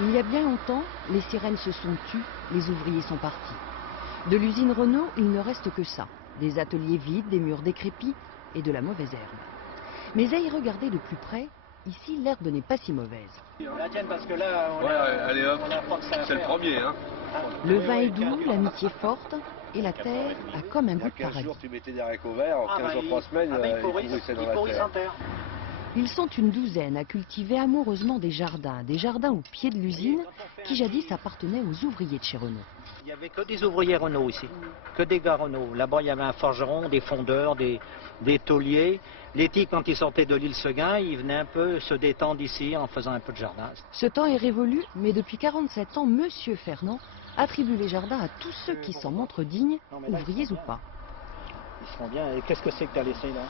Il y a bien longtemps, les sirènes se sont tues, les ouvriers sont partis. De l'usine Renault, il ne reste que ça. Des ateliers vides, des murs décrépits et de la mauvaise herbe. Mais à y regarder de plus près, ici l'herbe n'est pas si mauvaise. On la tienne parce que là, allez hop, c'est le premier. Hein. Le vin est doux, l'amitié forte et la terre a comme un goût de paradis. Tu mettais des haricots verts, en 15 jours, 3 semaines, ils pourrissaient dans la terre. Ils sont une douzaine à cultiver amoureusement des jardins au pied de l'usine qui jadis appartenaient aux ouvriers de chez Renault. Il n'y avait que des ouvriers Renault ici, que des gars Renault. Là-bas, il y avait un forgeron, des fondeurs, des tauliers. L'été, quand ils sortaient de l'île Seguin, ils venaient un peu se détendre ici en faisant un peu de jardin. Ce temps est révolu, mais depuis 47 ans, Monsieur Fernand attribue les jardins à tous ceux qui s'en montrent dignes, ouvriers ou pas. Ils seront bien. Et qu'est-ce que c'est que tu as laissé là?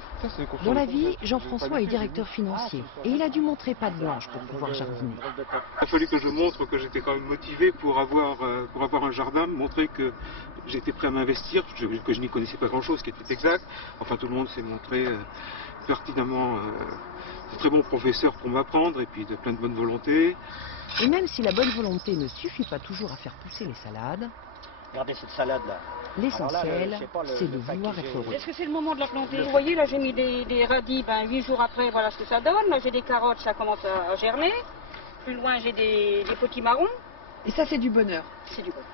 Dans la vie, Jean-François est directeur financier et il a dû montrer patte blanche pour pouvoir jardiner. Il a fallu que je montre que j'étais quand même motivé pour avoir un jardin, montrer que j'étais prêt à m'investir, que je n'y connaissais pas grand-chose, ce qui était exact. Enfin, tout le monde s'est montré pertinemment de très bons professeurs pour m'apprendre et puis de plein de bonne volonté. Et même si la bonne volonté ne suffit pas toujours à faire pousser les salades, regardez cette salade là. L'essentiel, c'est de vouloir être heureux. Est-ce que c'est le moment de la planter? Vous voyez, là j'ai mis des radis, 8 jours après, voilà ce que ça donne. Là j'ai des carottes, ça commence à germer. Plus loin, j'ai des petits marrons. Et ça, c'est du bonheur. C'est du bonheur.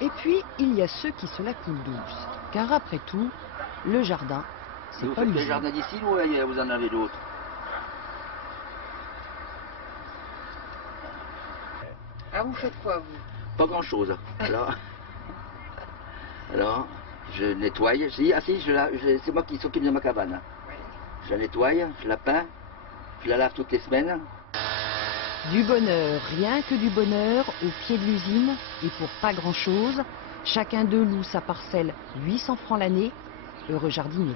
Et puis, il y a ceux qui se la coulent douce. Car après tout, le jardin, c'est pas l'usine. Le jardin d'ici ou vous en avez d'autres? Ah, vous faites quoi, vous? Pas grand-chose. Alors, je nettoie. C'est moi qui s'occupe de ma cabane. Je la nettoie, je la peins, je la lave toutes les semaines. Du bonheur, rien que du bonheur, au pied de l'usine, et pour pas grand-chose. Chacun d'eux loue sa parcelle 800 francs l'année. Heureux jardinier.